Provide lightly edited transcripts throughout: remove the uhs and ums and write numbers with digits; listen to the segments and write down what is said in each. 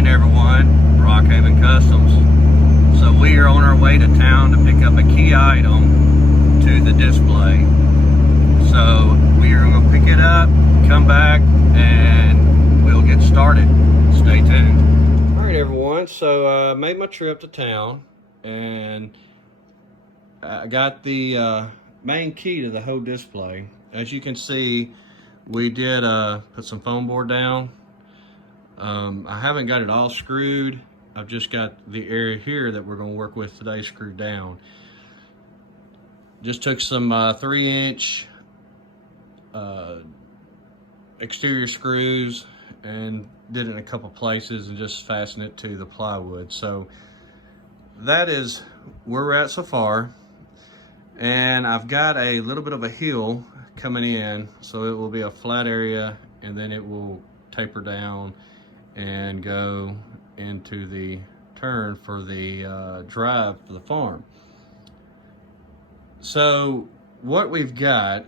morning, everyone. Rockhaven Customs. So we are on our way to town to pick up a key item to the display. So we are going to pick it up, come back, and we'll get started. Stay tuned. All right, everyone. So I made my trip to town, and I got the main key to the whole display. As you can see, we did put some foam board down. I haven't got it all screwed. I've just got the area here that we're going to work with today screwed down. Just took some 3-inch exterior screws and did it in a couple places and just fastened it to the plywood. So that is where we're at so far. And I've got a little bit of a hill coming in, so it will be a flat area and then it will taper down and go into the turn for the drive for the farm. So what we've got,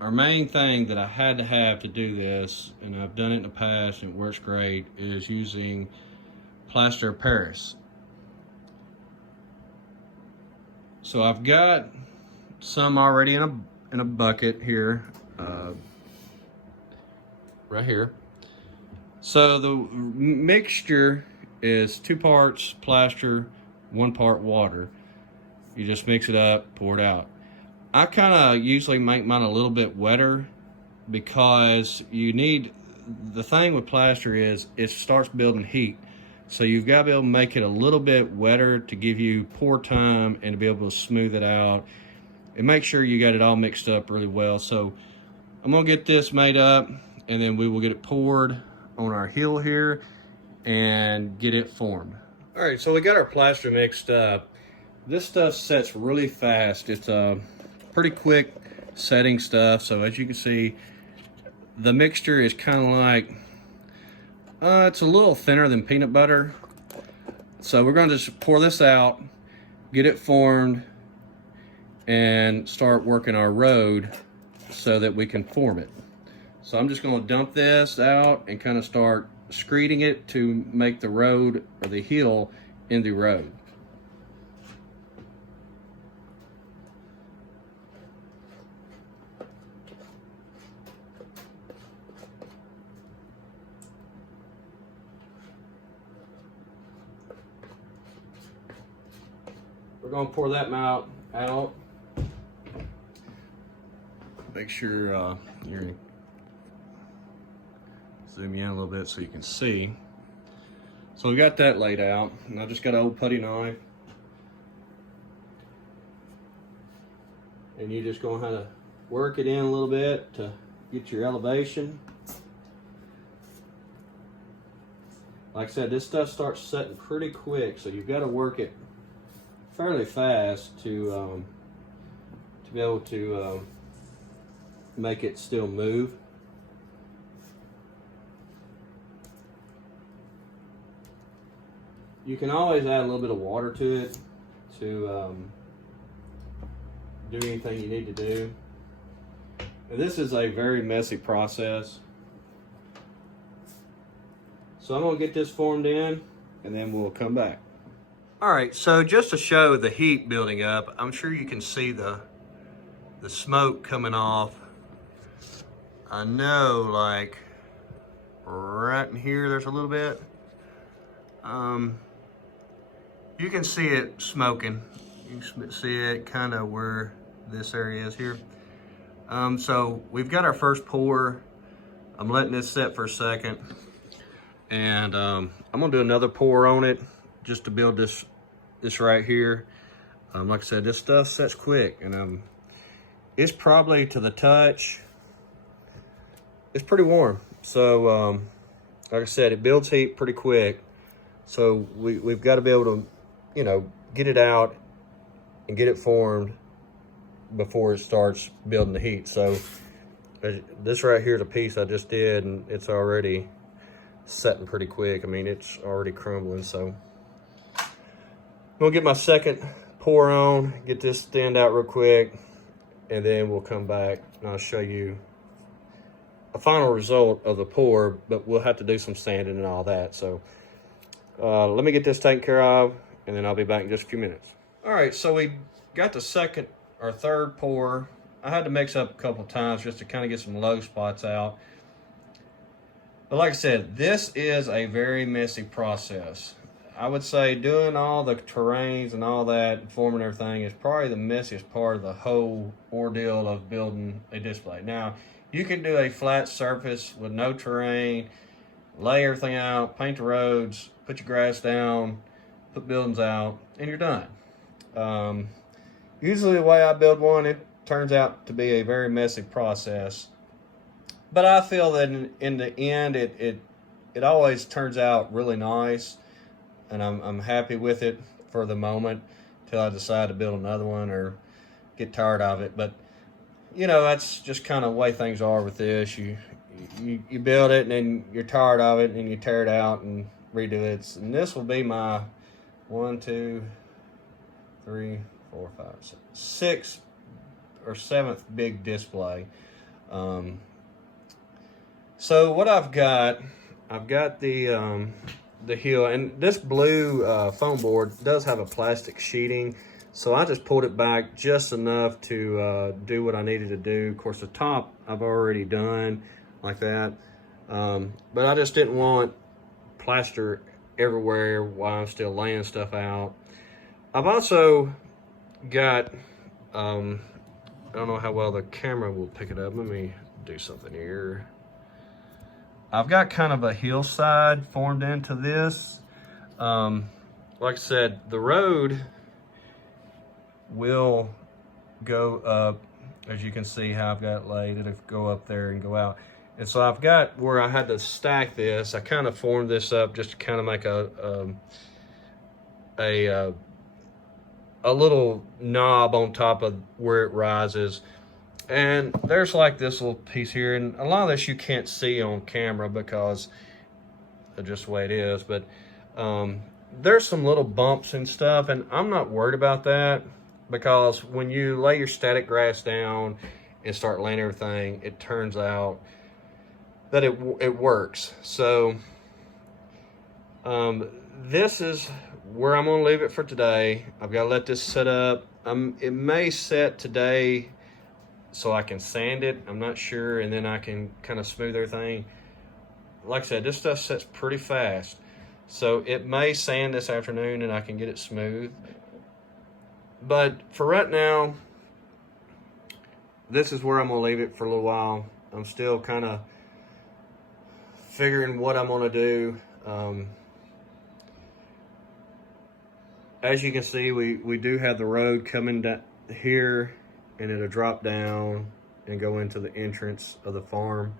our main thing that I had to have to do this, and I've done it in the past and it works great, is using plaster of Paris. So I've got some already in a bucket here, right here. So the mixture is 2 parts plaster, 1 part water. You just mix it up, pour it out. I kind of usually make mine a little bit wetter because you need, the thing with plaster is it starts building heat. So you've got to be able to make it a little bit wetter to give you pour time and to be able to smooth it out and make sure you got it all mixed up really well. So I'm gonna get this made up and then we will get it poured on our hill here and get it formed. All right, so we got our plaster mixed up. This stuff sets really fast. It's a pretty quick setting stuff. So as you can see, the mixture is kind of like, it's a little thinner than peanut butter. So we're gonna just pour this out, get it formed, and start working our road so that we can form it. So I'm just going to dump this out and kind of start screeding it to make the road or the hill in the road. We're going to pour that out. Make sure you're zoom you in a little bit so you can see. So we got that laid out, and I just got an old putty knife, and you just gonna have to work it in a little bit to get your elevation. Like I said, this stuff starts setting pretty quick, so you've got to work it fairly fast to be able to make it still move. You can always add a little bit of water to it to do anything you need to do. And this is a very messy process. So I'm gonna get this formed in and then we'll come back. All right, so just to show the heat building up, I'm sure you can see the smoke coming off. I know, like right in here, there's a little bit. You can see it smoking. You can see it kind of where this area is here. So we've got our first pour. I'm letting this set for a second. And I'm gonna do another pour on it just to build this right here. Like I said, this stuff sets quick, and it's probably to the touch. It's pretty warm. So like I said, it builds heat pretty quick. So we've got to be able to, get it out and get it formed before it starts building the heat. So this right here is a piece I just did, and it's already setting pretty quick. I mean, it's already crumbling. So I'm gonna get my second pour on, get this thinned out real quick, and then we'll come back and I'll show you a final result of the pour, but we'll have to do some sanding and all that. So Let me get this taken care of, and then I'll be back in just a few minutes. All right, so we got the second or third pour. I had to mix up a couple times just to kind of get some low spots out. But like I said, this is a very messy process. I would say doing all the terrains and all that, and forming everything is probably the messiest part of the whole ordeal of building a display. Now, you can do a flat surface with no terrain, lay everything out, paint the roads, put your grass down, put buildings out, and you're done. Usually the way I build one, it turns out to be a very messy process. But I feel that in the end, it always turns out really nice, and I'm happy with it for the moment till I decide to build another one or get tired of it. But you know, that's just kind of the way things are with this. You build it and then you're tired of it and you tear it out and redo it. And this will be my 1, 2, 3, 4, 5, 6 or 7th big display. So what I've got the heel, and this blue foam board does have a plastic sheeting, so I just pulled it back just enough to do what I needed to do. Of course, the top I've already done like that, but I just didn't want plaster everywhere while I'm still laying stuff out. I've also got, I don't know how well the camera will pick it up. Let me do something here. I've got kind of a hillside formed into this. Like I said, the road will go up, as you can see how I've got it laid. It'll go up there and go out. And so I've got where I had to stack this. I kind of formed this up just to kind of make a little knob on top of where it rises. And there's like this little piece here, and a lot of this you can't see on camera because of just the way it is, but there's some little bumps and stuff, and I'm not worried about that because when you lay your static grass down and start laying everything, it turns out that it works. So this is where I'm gonna leave it for today. I've got to let this set up. It may set today so I can sand it, I'm not sure, and then I can kind of smooth everything. Like I said, this stuff sets pretty fast, so it may sand this afternoon and I can get it smooth. But for right now, this is where I'm gonna leave it for a little while. I'm still kind of figuring what I'm gonna do. As you can see, we do have the road coming down here, and it'll drop down and go into the entrance of the farm.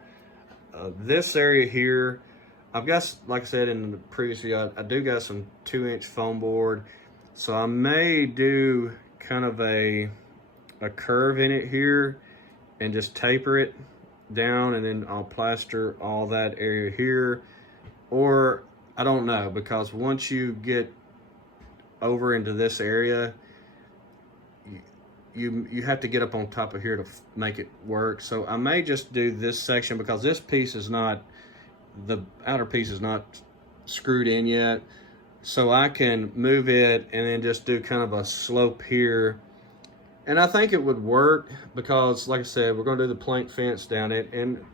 This area here, I've got, like I said in the previous video, I do got some 2-inch foam board, so I may do kind of a curve in it here and just taper it down, and then I'll plaster all that area here, or I don't know, because once you get over into this area, you have to get up on top of here to make it work. So I may just do this section because this piece is not, the outer piece is not screwed in yet. So I can move it and then just do kind of a slope here. And I think it would work because, like I said, we're gonna do the plank fence down it. And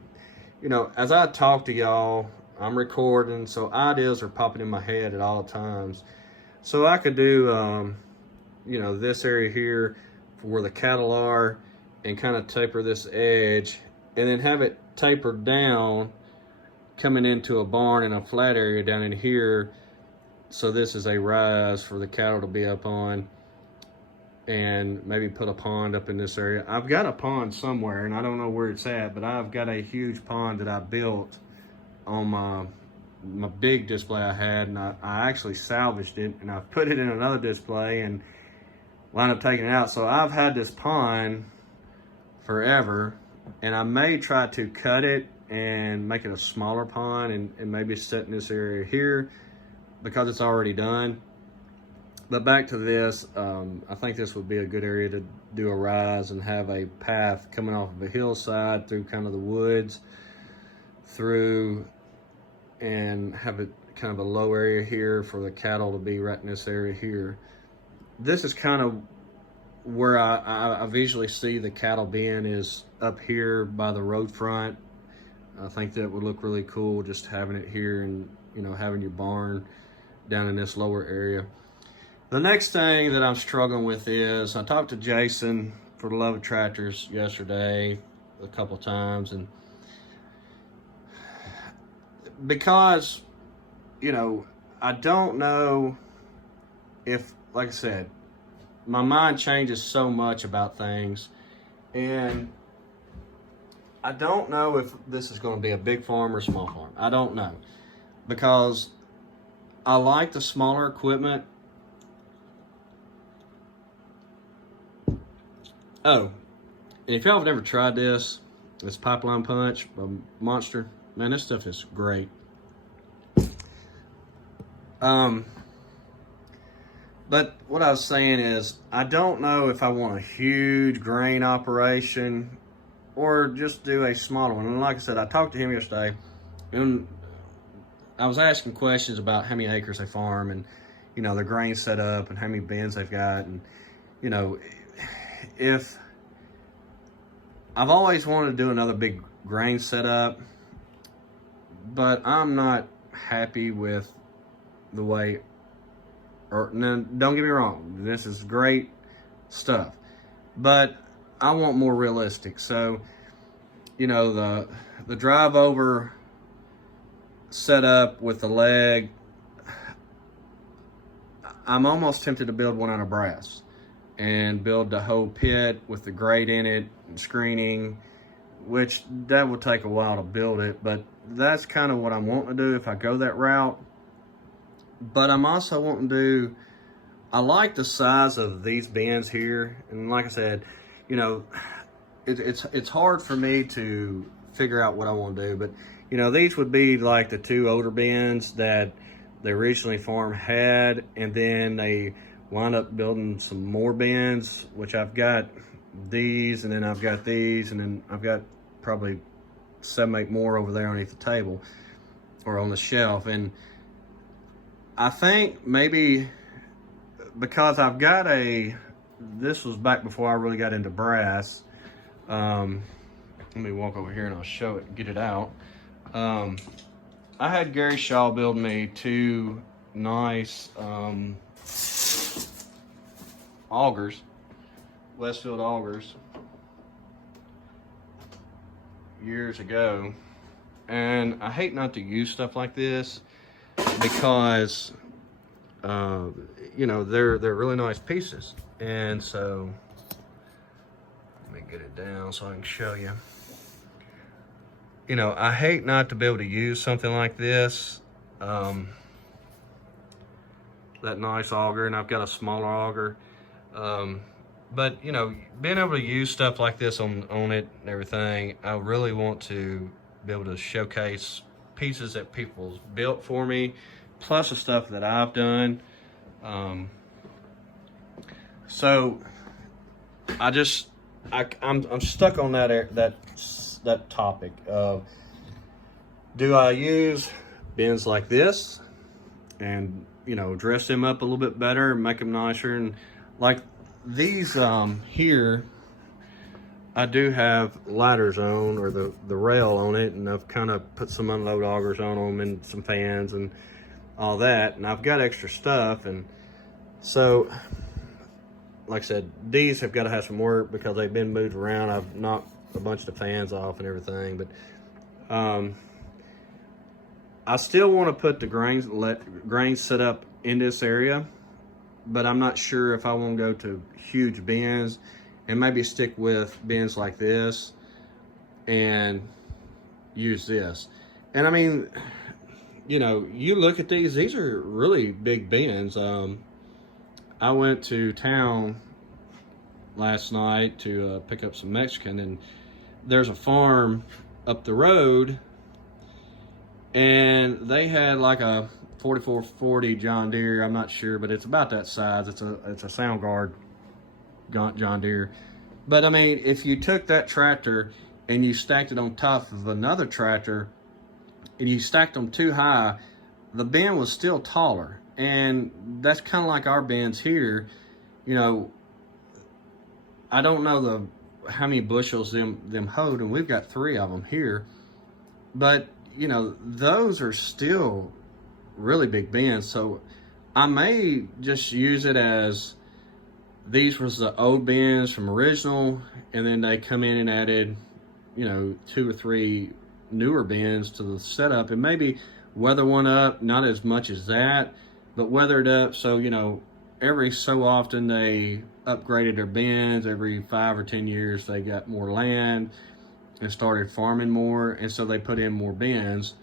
you know, as I talk to y'all, I'm recording, so ideas are popping in my head at all times. So I could do, you know, this area here for where the cattle are, and kind of taper this edge, and then have it tapered down, coming into a barn and a flat area down in here. So this is a rise for the cattle to be up on, and maybe put a pond up in this area. I've got a pond somewhere, and I don't know where it's at, but I've got a huge pond that I built on my big display I had, and I actually salvaged it, and I put it in another display and wound up taking it out. So I've had this pond forever, and I may try to cut it and make it a smaller pond, and maybe set in this area here because it's already done. But back to this, I think this would be a good area to do a rise and have a path coming off of a hillside through kind of the woods, through and have it kind of a low area here for the cattle to be right in this area here. This is kind of where I visually see the cattle being, is up here by the road front. I think that would look really cool, just having it here and, you know, having your barn down in this lower area. The next thing that I'm struggling with is, I talked to Jason for the Love of Tractors yesterday a couple times, and because, you know, I don't know if, like I said, my mind changes so much about things, and I don't know if this is going to be a big farm or a small farm. I don't know, because I like the smaller equipment. Oh, and if y'all have never tried this Pipeline Punch by Monster, man, this stuff is great. But what I was saying is, I don't know if I want a huge grain operation or just do a smaller one. And like I said, I talked to him yesterday, and I was asking questions about how many acres they farm, and, you know, their grain set up and how many bins they've got. And, you know, if I've always wanted to do another big grain setup, but I'm not happy with the way, or no, don't get me wrong, this is great stuff, but I want more realistic. So, you know, the drive over setup with the leg, I'm almost tempted to build one out of brass and build the whole pit with the grate in it and screening, which that will take a while to build it, but that's kind of what I'm wanting to do if I go that route. But I'm also wanting to do, I like the size of these bins here, and like I said, you know, it's hard for me to figure out what I want to do, but, you know, these would be like the two older bins that the originally farm had, and then they wound up building some more bins, which I've got these, and then I've got these, and then I've got probably 7, 8 more over there underneath the table or on the shelf. And I think maybe because I've got this was back before I really got into brass. Let me walk over here and I'll show it, get it out. I had Gary Shaw build me 2 nice augers, Westfield augers, years ago. And I hate not to use stuff like this, because you know, they're really nice pieces. And so let me get it down so I can show you. You know, I hate not to be able to use something like this, that nice auger, and I've got a smaller auger, but, you know, being able to use stuff like this on it and everything, I really want to be able to showcase pieces that people's built for me, plus the stuff that I've done. So I'm stuck on that topic of, do I use bins like this and, you know, dress them up a little bit better and make them nicer? And like these here, I do have ladders on, or the rail on it, and I've kind of put some unload augers on them and some fans and all that, and I've got extra stuff. And so, like I said, these have got to have some work because they've been moved around. I've knocked a bunch of the fans off and everything, but I still want to put the grains set up in this area, but I'm not sure if I want to go to huge bins, and maybe stick with bins like this and use this. And I mean, you know, you look at these are really big bins. I went to town last night to pick up some Mexican, and there's a farm up the road, and they had like a 4440 John Deere. I'm not sure, but it's about that size. It's a Sound Guard John Deere. But I mean, if you took that tractor and you stacked it on top of another tractor, and you stacked them too high, the bin was still taller. And that's kind of like our bins here. You know, I don't know how many bushels them hold, and we've got 3 of them here. But, you know, those are still really big bins. So I may just use it as, these was the old bins from original, and then they come in and added, you know, 2 or 3 newer bins to the setup, and maybe weather one up, not as much as that, but weathered up. So, you know, every so often they upgraded their bins. Every 5 or 10 years they got more land and started farming more, and so they put in more bins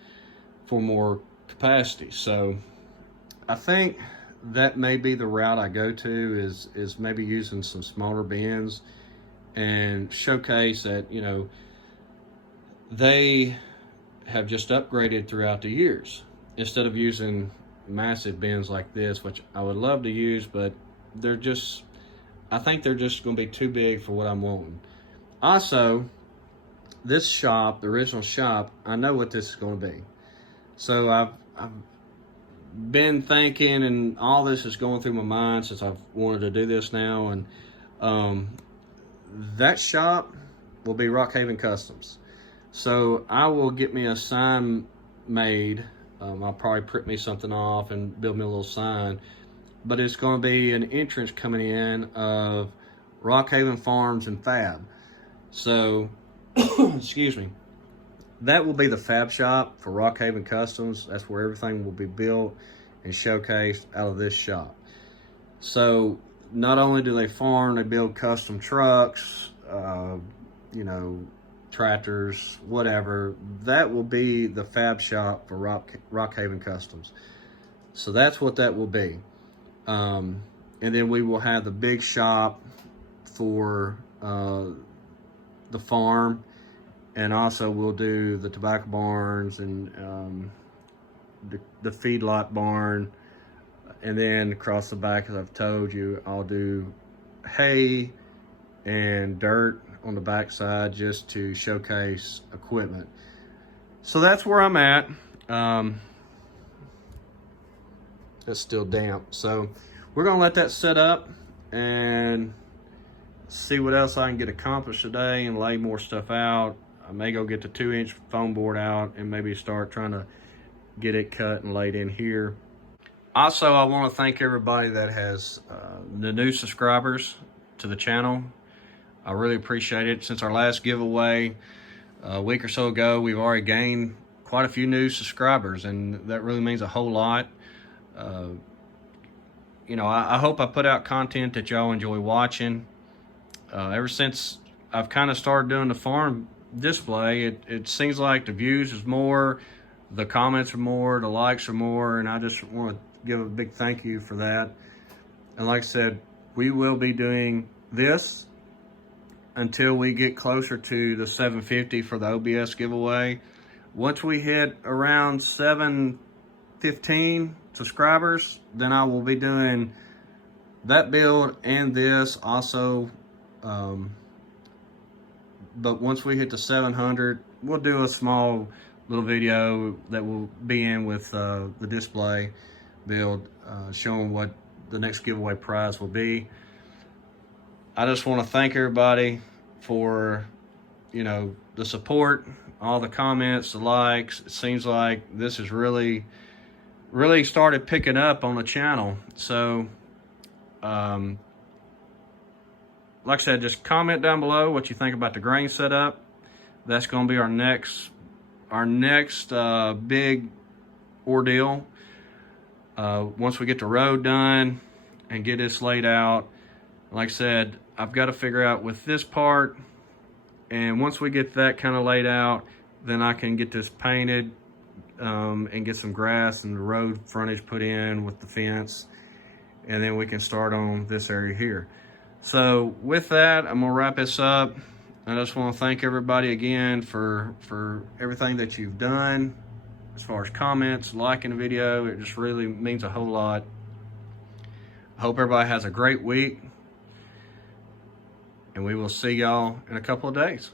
for more capacity. So I think that may be the route I go to, is maybe using some smaller bins and showcase that, you know, they have just upgraded throughout the years, instead of using massive bins like this, which I would love to use, but I think they're just going to be too big for what I'm wanting. Also, this shop, the original shop, I know what this is going to be. So I've been thinking, and all this is going through my mind since I've wanted to do this now, and that shop will be Rock Haven Customs. So I will get me a sign made. I'll probably print me something off and build me a little sign, but it's going to be an entrance coming in of Rock Haven Farms and Fab. So excuse me, that will be the fab shop for Rock Haven Customs. That's where everything will be built and showcased out of this shop. So not only do they farm, they build custom trucks, you know, tractors, whatever. That will be the fab shop for Rock Haven Customs. So that's what that will be. And then we will have the big shop for the farm, and also we'll do the tobacco barns and the feedlot barn, and then across the back, as I've told you, I'll do hay and dirt on the back side just to showcase equipment. So that's where I'm at. It's still damp, so we're gonna let that set up and see what else I can get accomplished today and lay more stuff out. I may go get the 2-inch foam board out and maybe start trying to get it cut and laid in here. Also, I want to thank everybody that has the new subscribers to the channel. I really appreciate it. Since our last giveaway a week or so ago, we've already gained quite a few new subscribers, and that really means a whole lot. You know, I hope I put out content that y'all enjoy watching. Ever since I've kind of started doing the farm display, it seems like the views is more, the comments are more, the likes are more, and I just want to give a big thank you for that. And like I said, we will be doing this until we get closer to the 750 for the OBS giveaway. Once we hit around 715 subscribers, then I will be doing that build and this also. But once we hit the 700, we'll do a small little video that will be in with the display build, showing what the next giveaway prize will be. I just want to thank everybody for, you know, the support, all the comments, the likes. It seems like this has really started picking up on the channel. So, like I said, just comment down below what you think about the grain setup. That's going to be our next big ordeal. Once we get the road done and get this laid out, like I said, I've got to figure out with this part, and once we get that kind of laid out, then I can get this painted and get some grass and the road frontage put in with the fence, and then we can start on this area here. So with that, I'm gonna wrap this up. I just want to thank everybody again for everything that you've done as far as comments, liking the video. It just really means a whole lot. I hope everybody has a great week, and we will see y'all in a couple of days.